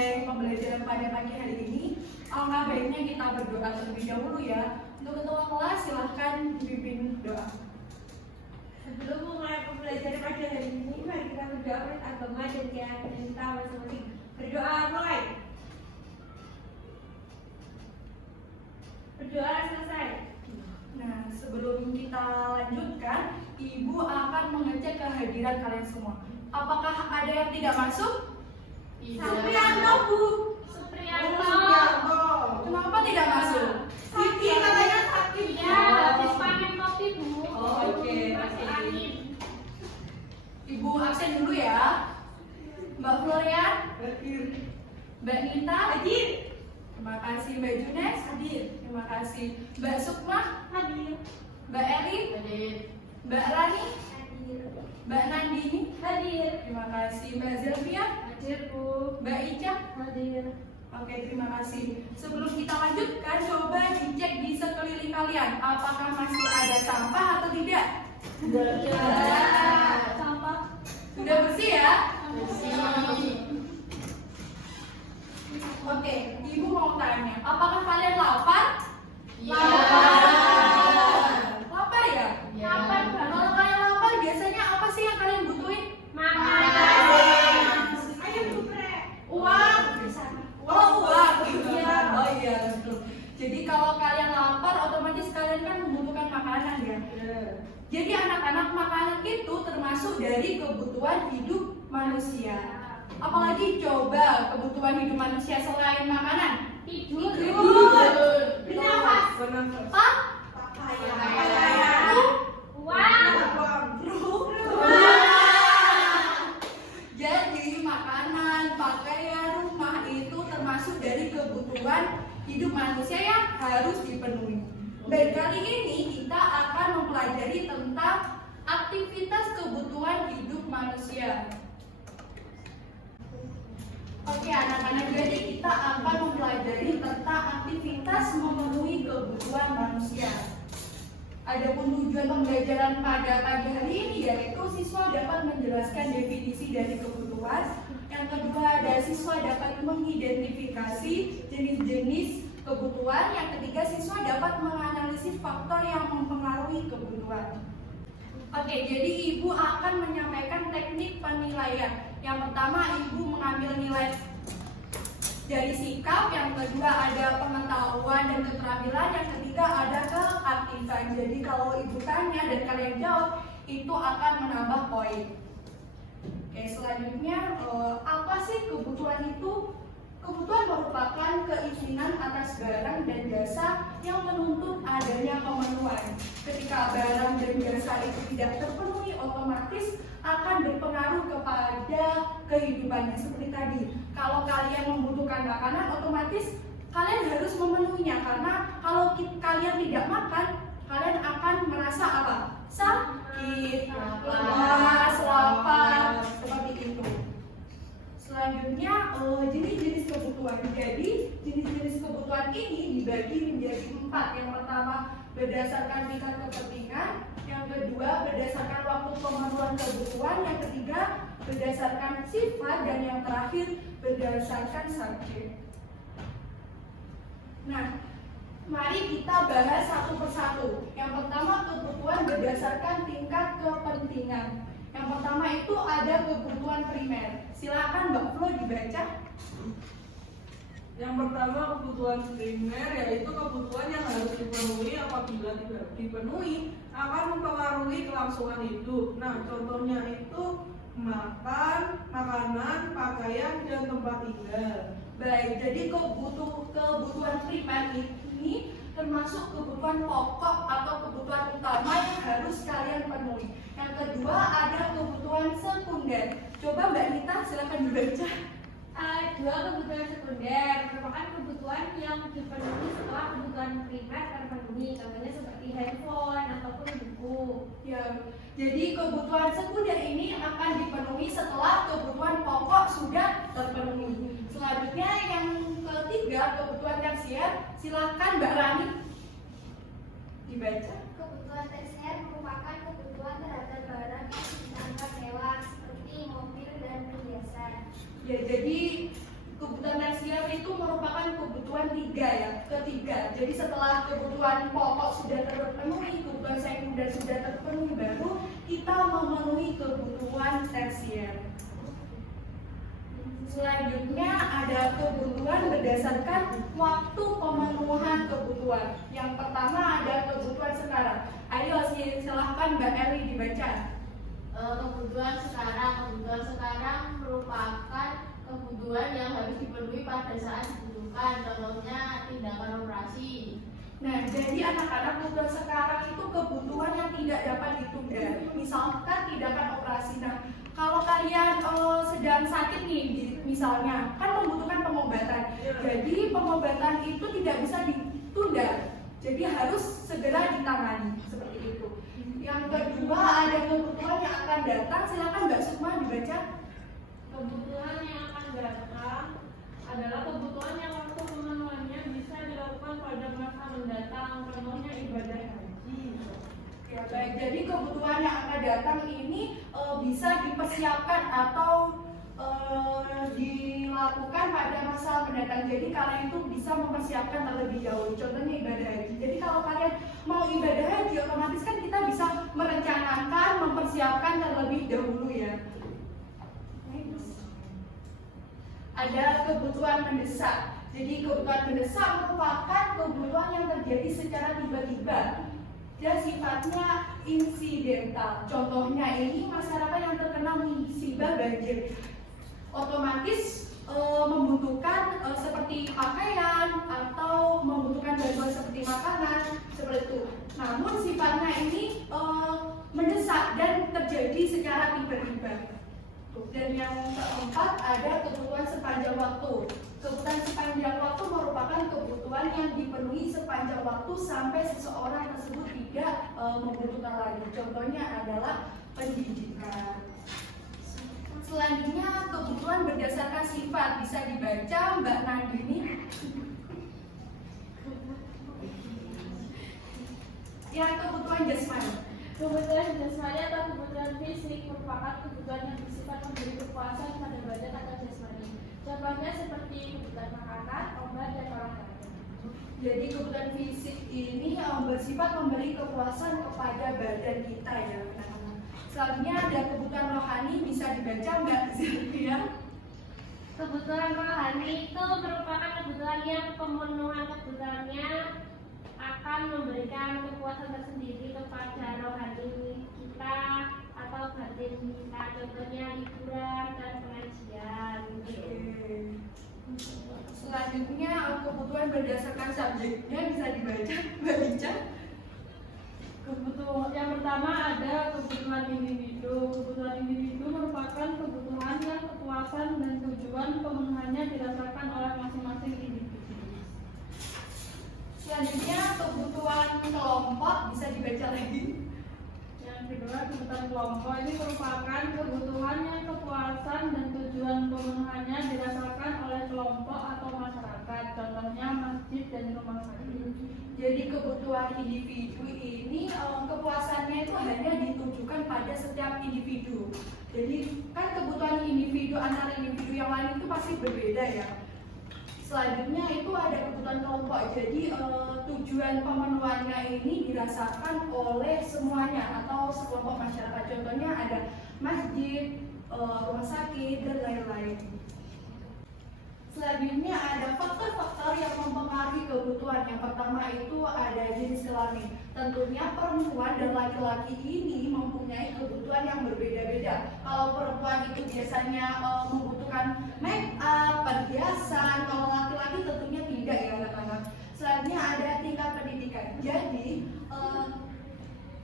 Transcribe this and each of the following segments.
memulai pembelajaran pada pagi hari ini, alangkah baiknya kita berdoa terlebih dahulu ya. Untuk ketua kelas silahkan dipimpin doa. Sebelum memulai pembelajaran pada hari ini, mari kita berdoa menurut agama dan keyakinan kita masing-masing. Berdoa mulai. Berdoa selesai. Nah, sebelum kita lanjutkan, Ibu akan mengecek kehadiran kalian semua. Apakah ada yang tidak masuk? Supriyanto, Bu. Supriyanto. Kenapa tidak masuk? Siti katanya sakit. Ya, habis panen kopi, Bu. Oke. Masih angin. Ibu absen dulu ya. Mbak Florian, Hadir. Mbak Nita, Hadir. terima kasih. Mbak Junes, hadir. Terima kasih. Mbak Sukma, Hadir. Mbak Eli, Hadir. Mbak Rani, Hadir. Mbak Nandini, Hadir. terima kasih. Mbak Zelvia, Hadir, Bu. Mbak Ica. Hadir. Oke, terima kasih. Sebelum kita lanjutkan, coba dicek di sekeliling kalian. Apakah masih ada sampah atau tidak? Sampah. Sudah bersih ya? Bersih. Oke, Ibu mau tanya, apakah kalian lapar? Lapar ya? Ya. Lapar. Kalau kalian lapar, biasanya apa sih yang kalian butuhin? Makan. Ayo geprek. Uang. Oh, uang. Iya. Oh iya, betul. Jadi kalau kalian lapar, otomatis kalian kan membutuhkan makanan ya. Jadi anak-anak, makanan itu termasuk dari kebutuhan hidup manusia. Apalagi coba kebutuhan hidup manusia selain makanan? Tidur. Bernafas. Pak? Pakaian. Uang. Jadi makanan, pakaian, rumah itu termasuk dari kebutuhan hidup manusia yang harus dipenuhi. Baik, kali ini kita akan mempelajari tentang aktivitas kebutuhan hidup manusia. Oke anak-anak, jadi kita akan mempelajari tentang aktivitas memenuhi kebutuhan manusia. Adapun tujuan pembelajaran pada pagi hari ini yaitu siswa dapat menjelaskan definisi dari kebutuhan. Yang kedua, ada siswa dapat mengidentifikasi jenis-jenis kebutuhan. Yang ketiga, siswa dapat menganalisis faktor yang mempengaruhi kebutuhan. Oke, jadi Ibu akan menyampaikan teknik penilaian. Yang pertama, Ibu mengambil nilai dari sikap, yang kedua ada pengetahuan dan keterampilan, yang ketiga ada keaktifan. Jadi kalau Ibu tanya dan kalian jawab, itu akan menambah poin. Oke, selanjutnya apa sih kebutuhan itu? Kebutuhan merupakan keinginan atas barang dan jasa yang menuntut adanya pemenuhan. Ketika barang dan jasa itu tidak terpenuhi, otomatis akan berpengaruh kepada kehidupannya. Seperti tadi, kalau kalian membutuhkan makanan, otomatis kalian harus memenuhinya. Karena kalau kalian tidak makan, kalian akan merasa apa? Sakit, lemas, lapar, seperti itu. Selanjutnya, jenis-jenis kebutuhan. Jadi, jenis-jenis kebutuhan ini dibagi menjadi 4. Yang pertama, berdasarkan tingkat kepentingan. Yang kedua, berdasarkan waktu pemenuhan kebutuhan. Yang ketiga, berdasarkan sifat. Dan yang terakhir, berdasarkan subjek. Nah, mari kita bahas satu persatu. Yang pertama, kebutuhan berdasarkan tingkat kepentingan. Yang pertama itu ada kebutuhan primer. Silakan Mbak Flo dibaca. Yang pertama, kebutuhan primer yaitu kebutuhan yang harus dipenuhi. Apabila tidak dipenuhi akan mempengaruhi kelangsungan hidup. Nah, contohnya itu makan, makanan, pakaian, dan tempat tinggal. Baik, jadi kebutuhan primer ini termasuk kebutuhan pokok atau kebutuhan utama yang harus kalian penuhi. Yang kedua ada kebutuhan sekunder. Coba Mbak Nita silakan dibaca. Dua kebutuhan sekunder merupakan kebutuhan yang dipenuhi setelah kebutuhan primer terpenuhi, contohnya seperti handphone ataupun buku. Ya, jadi kebutuhan sekunder ini akan dipenuhi setelah kebutuhan pokok sudah terpenuhi. Selanjutnya yang ketiga kebutuhan tersier. Silakan Mbak Rani dibaca. Kebutuhan tersier merupakan kebutuhan terhadap barang yang dianggap mewah seperti mobil dan perhiasan. Ya, jadi kebutuhan kebutuhan ketiga. Jadi setelah kebutuhan pokok sudah terpenuhi, kebutuhan sekunder sudah terpenuhi, baru kita memenuhi kebutuhan tersier. Selanjutnya ada kebutuhan berdasarkan waktu pemenuhan kebutuhan. Yang pertama ada kebutuhan sekarang. Ayo silahkan Mbak Eli dibaca. Kebutuhan sekarang merupakan kebutuhan yang harus dipenuhi pada saat dibutuhkan, contohnya tindakan operasi. Nah, jadi anak-anak kebutuhan sekarang itu kebutuhan yang tidak dapat ditunda. Misalkan tindakan operasi. Nah, kalau kalian sedang sakit nih, misalnya, kan membutuhkan pengobatan. Jadi pengobatan itu tidak bisa ditunda. Jadi harus segera ditangani seperti itu. Yang kedua ada kebutuhan yang akan datang. Silakan Mbak Sukma dibaca. Kebutuhan yang akan datang adalah kebutuhan yang waktu pemenuhannya bisa dilakukan pada masa mendatang, contohnya ibadah haji. Ya, baik. Jadi kebutuhan yang akan datang ini bisa dipersiapkan atau dilakukan pada masa mendatang. Jadi kalian itu bisa mempersiapkan terlebih dahulu. Contohnya ibadah haji. Jadi kalau kalian mau ibadah haji, otomatis kan kita bisa merencanakan, mempersiapkan terlebih dahulu ya. Ada kebutuhan mendesak. Jadi kebutuhan mendesak merupakan kebutuhan yang terjadi secara tiba-tiba. Dia sifatnya insidental. Contohnya ini masyarakat yang terkena musibah banjir, otomatis membutuhkan seperti pakaian atau membutuhkan bantuan seperti makanan seperti itu. Namun sifatnya ini mendesak dan terjadi secara tiba-tiba. Dan yang keempat ada kebutuhan sepanjang waktu. Kebutuhan sepanjang waktu merupakan kebutuhan yang dipenuhi sepanjang waktu sampai seseorang tersebut tidak membutuhkan lagi. Contohnya adalah pendidikan. Selanjutnya kebutuhan berdasarkan sifat, bisa dibaca Mbak Nandini. Yang kebutuhan jasmani. Kebutuhan jasmani atau kebutuhan fisik merupakan kebutuhan yang bersifat memberi kepuasan pada badan atau jasmani. Contohnya seperti kebutuhan makanan, obat, dan olahraga. Jadi kebutuhan fisik ini bersifat memberi kepuasan kepada badan kita ya. Selanjutnya ada kebutuhan rohani, bisa dibaca Mbak Zilvia. Kebutuhan rohani itu merupakan kebutuhan yang pemenuhan kebutuhannya akan memberikan kepuasan tersendiri kepada rohani kita atau batin kita, contohnya hiburan dan pengajian. Selanjutnya kebutuhan berdasarkan subjeknya, bisa dibaca Mbak Ica. Kebutuhan yang pertama ada kebutuhan individu. Kebutuhan individu merupakan kebutuhan yang kepuasan dan tujuan pemenuhannya dirasakan oleh masing-masing individu. Selanjutnya kebutuhan kelompok, bisa dibaca lagi. Yang kedua, kebutuhan kelompok ini merupakan kebutuhan yang kepuasan dan tujuan pemenuhannya dirasakan oleh kelompok atau masyarakat, contohnya masjid dan rumah sakit. Jadi kebutuhan individu ini kepuasannya itu hanya ditujukan pada setiap individu. Jadi kan kebutuhan individu antar individu yang lain itu pasti berbeda ya. Selanjutnya itu ada kebutuhan kelompok. Jadi tujuan pemenuhannya ini dirasakan oleh semuanya atau sekelompok masyarakat. Contohnya ada masjid, rumah sakit, dan lain-lain. Selanjutnya ada faktor-faktor yang mempengaruhi kebutuhan. Yang pertama itu ada jenis kelamin. Tentunya perempuan dan laki-laki ini mempunyai kebutuhan yang berbeda-beda. Kalau perempuan itu biasanya membutuhkan make up, perhiasan. Kalau laki-laki tentunya tidak ya anak-anak. Selanjutnya ada tingkat pendidikan. Jadi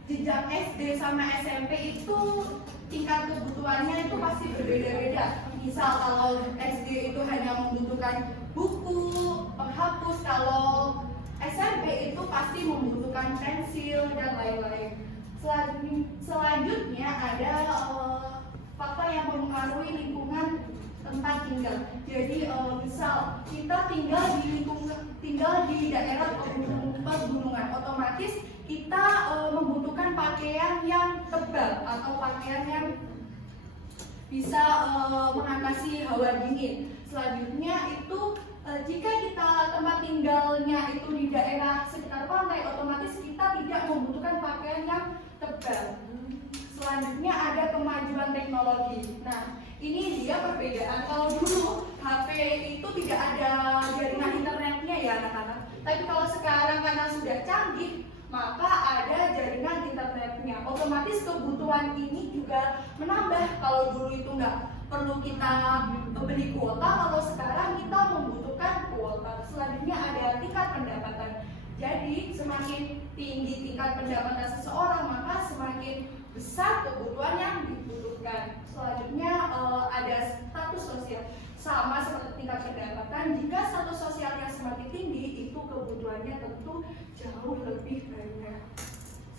jenjang SD sama SMP itu tingkat kebutuhannya itu pasti berbeda-beda. Misal kalau SD itu hanya membutuhkan buku, penghapus, kalau SMP itu pasti membutuhkan pensil dan lain-lain. Selanjutnya ada faktor yang mempengaruhi lingkungan tempat tinggal. Jadi misal kita tinggal di daerah pegunungan, otomatis kita membutuhkan pakaian yang tebal atau pakaian yang bisa mengatasi hawa dingin. Selanjutnya itu jika kita tempat tempat tinggalnya itu di daerah sekitar pantai, otomatis kita tidak membutuhkan pakaian yang tebal. Selanjutnya ada kemajuan teknologi. Nah, ini dia perbedaan. Kalau dulu HP itu tidak ada jaringan internetnya ya anak-anak. Tapi kalau sekarang karena sudah canggih, maka ada jaringan internetnya. Otomatis kebutuhan ini juga menambah. Kalau dulu itu nggak perlu kita beli kuota, kalau sekarang kita membutuhkan kuota. Selanjutnya ada tingkat pendapatan. Jadi semakin tinggi tingkat pendapatan seseorang, maka semakin besar kebutuhan yang dibutuhkan. Selanjutnya ada status sosial. Sama seperti tingkat pendapatan, jika status sosialnya semakin tinggi, itu kebutuhannya tentu jauh lebih banyak.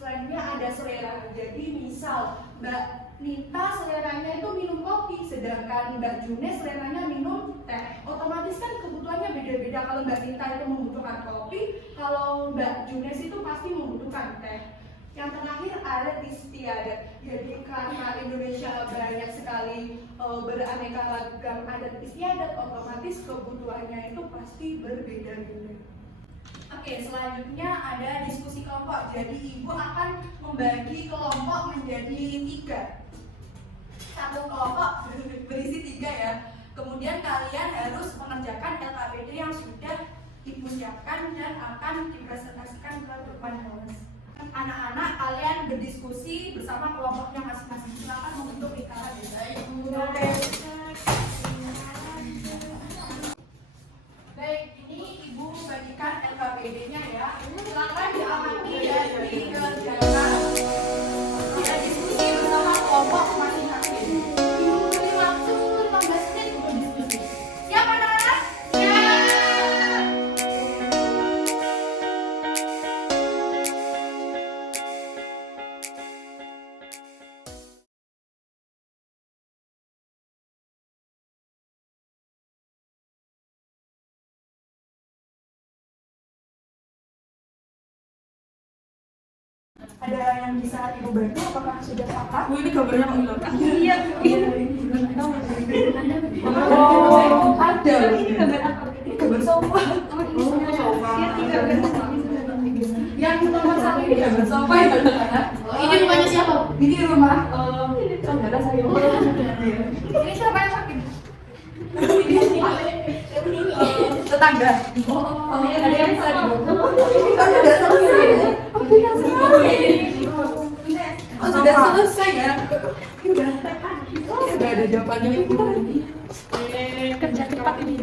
Selanjutnya ada selera. Jadi misal Mbak Nita seleranya itu minum kopi, sedangkan Mbak June seleranya minum teh. Otomatis kan kebutuhannya beda-beda. Kalau Mbak Nita itu membutuhkan kopi, kalau Mbak Junes itu pasti membutuhkan teh. Yang terakhir ada istiadat. Jadi karena Indonesia banyak sekali beraneka ragam adat istiadat, otomatis kebutuhannya itu pasti berbeda-beda. Oke, selanjutnya ada diskusi kelompok. Jadi ibu akan membagi kelompok menjadi 3. Satu kelompok berisi 3 ya. Kemudian kalian harus mengerjakan LKPD yang sudah ibu siapkan dan akan dipresentasikan ke depan kelas. Anak-anak kalian berdiskusi bersama kelompoknya masing-masing. Silakan membentuk lingkaran desa ibu. Baik, ini ibu bagikan LKPD-nya ya. Silakan diamati ya, dikerjakan. Kita diskusi bersama kelompok masing-masing. Ibu beri waktu 15 menit untuk diskusi. Siap anak-anak? Siap. Ada yang bisa ibu bantu? Apakah sudah paham? Bu, ini gambarnya Pak Wilam. Iya. Oh, ada. Ini gambar apa? Ini gambar sofa. Sofa. Yang nomor 1 ini gambar sofa ya. Ini rumahnya siapa? Ini rumah saudara saya. Ini siapa yang sakit? Tetangga. Oh, ada yang bisa dibantu. Sudah selesai. Oh, sudah selesai ya? Sudah ada jawabannya ibu tadi. Kerja cepat ini.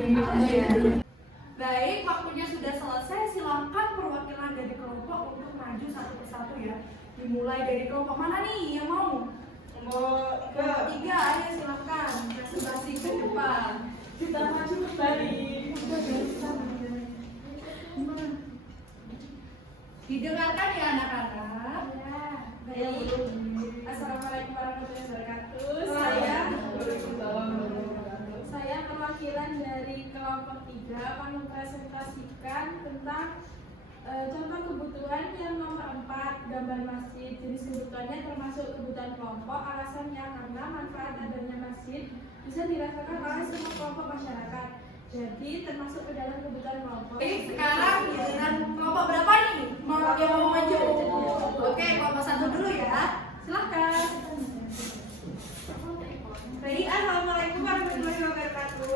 Baik, waktunya sudah selesai. Silakan perwakilan dari kelompok untuk maju satu persatu ya. Dimulai dari kelompok mana nih yang mau? Kelompok 3, ayo silakan presentasi ke depan. Kita maju kembali. Didengarkan ya anak-anak. Ya. Assalamualaikum warahmatullahi wabarakatuh. Saya perwakilan dari kelompok 3 akan mempresentasikan tentang contoh kebutuhan yang nomor 4, gambar masjid. Jenis kebutuhannya termasuk kebutuhan kelompok. Alasannya karena manfaat adanya masjid bisa dirasakan oleh semua kelompok masyarakat. Jadi termasuk ke dalam kebutuhan kelompok. Sekarang giliran kelompok berapa nih? Yang mau maju? Oke, kelompok 1 dulu ya. Silakan. Baik, assalamualaikum warahmatullahi wabarakatuh.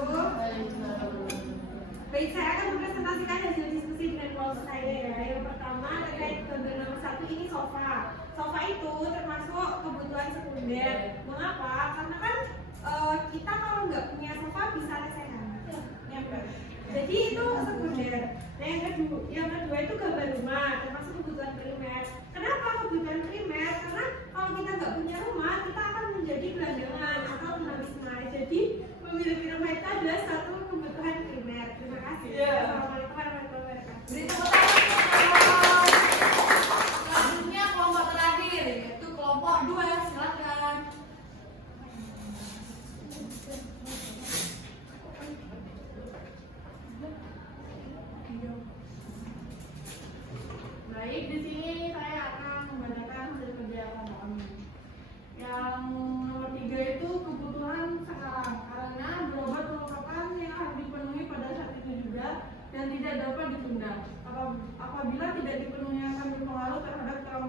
Baik, saya akan mempresentasikan hasil diskusi dengan kelompok saya ya. Yang pertama terkait gambar nomor 1 ini sofa. Sofa itu termasuk kebutuhan sekunder. Mengapa? Karena kan kita kalau nggak punya sofa bisa lesehan. Ya, jadi itu sekunder. Nah, yang kedua itu gambar rumah, termasuk kebutuhan primer. Kenapa kebutuhan primer? Karena kalau kita nggak punya rumah, kita akan menjadi gelandangan atau penghabis naik. Jadi memiliki rumah itu adalah satu kebutuhan primer. Terima kasih. Assalamualaikum warahmatullahi wabarakatuh. Beri tepuk tangan. Selanjutnya kelompok terakhir yaitu kelompok 2. Silakan. Baik, di sini saya akan membacakan hasil kerja kelompok kami. Yang nomor 3 itu kebutuhan sekarang, karena berobat merupakan yang harus dipenuhi pada saat itu juga dan tidak dapat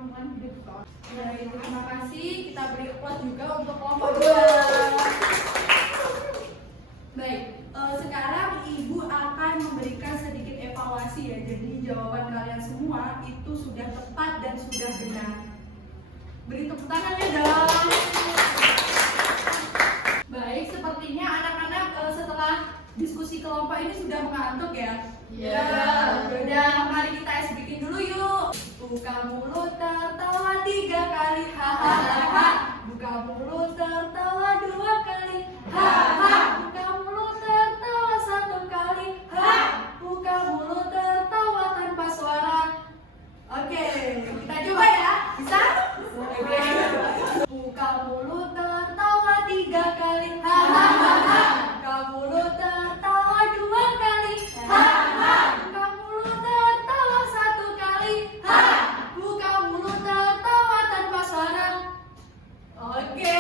lingkungan hidup sekolah. Baik, terima kasih. Kita beri applause juga untuk kelompok 2. Baik, sekarang Ibu akan memberikan sedikit evaluasi ya. Jadi jawaban kalian semua itu sudah tepat dan sudah benar. Beri tepuk tangan ya dong. Baik, sepertinya anak-anak setelah diskusi kelompok ini sudah mengantuk ya. Iya. Udah, mari kita SBK dulu yuk. Buka mulut tertawa 3 kali, hahaha. Buka mulut tertawa 2 kali, haha. Buka mulut tertawa 1 kali, ha. Buka mulut tertawa tanpa suara. Oke, kita coba ya. Bisa? Oke. Buka mulut tertawa 3 kali, hahaha. Buka mulut tertawa 2 kali, hahaha. Buka mulut tertawa 1 kali, ha. Buka mulut tertawa tanpa suara. Oke.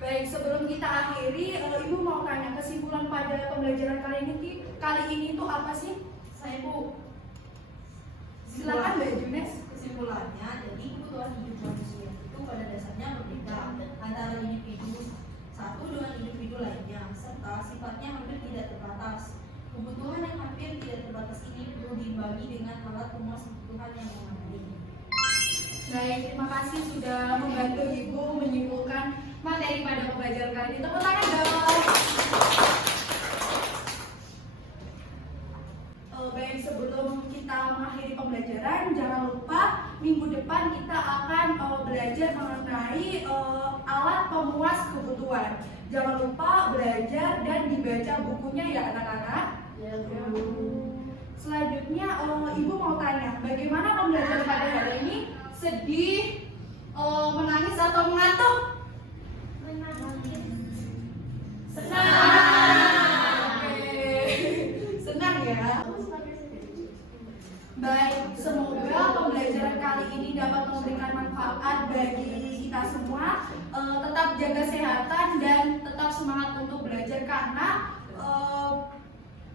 Baik, sebelum kita akhiri, Ibu mau tanya kesimpulan pada pembelajaran kali ini tuh apa sih? Saya Bu. Silakan Mbak Junes. Kesimpulannya, jadi kebutuhan hidup manusia itu pada dasarnya berbeda antara individu satu dengan individu lainnya, serta sifatnya hampir tidak terbatas. Kebutuhan yang hampir tidak terbatas ini perlu diimbangi dengan alat pemuas kebutuhan yang memadai. Baik, terima kasih sudah membantu Ibu menyimpulkan materi pada pembelajaran kali ini. Tepuk tangan dong. Baik, sebelum kita mengakhiri pembelajaran, jangan lupa minggu depan kita akan belajar mengenai alat pemuas kebutuhan. Jangan lupa belajar dan dibaca bukunya ya anak-anak. Selanjutnya Ibu mau tanya, bagaimana pembelajaran pada hari ini? Sedih, menangis atau mengantuk? Senang. Oke. Senang ya. Baik, semoga pembelajaran kali ini dapat memberikan manfaat bagi kita semua. Tetap jaga kesehatan dan tetap semangat untuk belajar karena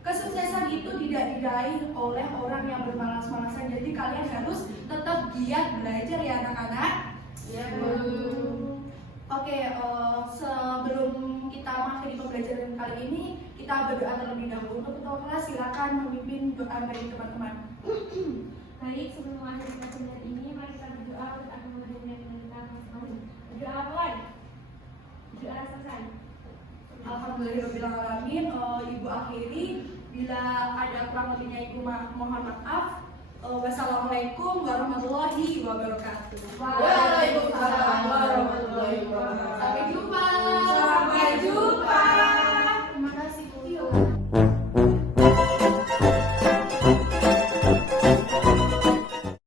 kesuksesan itu tidak diraih oleh orang yang bermalas-malasan. Jadi kalian harus tetap giat belajar ya anak-anak. Iya. Oke, sebelum kita mengakhiri pembelajaran kali ini, kita berdoa terlebih dahulu. Untuk ketua kelas silakan memimpin doa bagi teman-teman. Baik, sebelum mengakhiri pembelajaran ini, mari kita berdoa untuk akan mengakhiri kita masing-masing. Berdoa apa lagi? Berdoa selesai. Alhamdulillahirobbilalamin. Ibu akhiri, bila ada kurang lebihnya Ibu mohon maaf. Wassalamualaikum warahmatullahi wabarakatuh.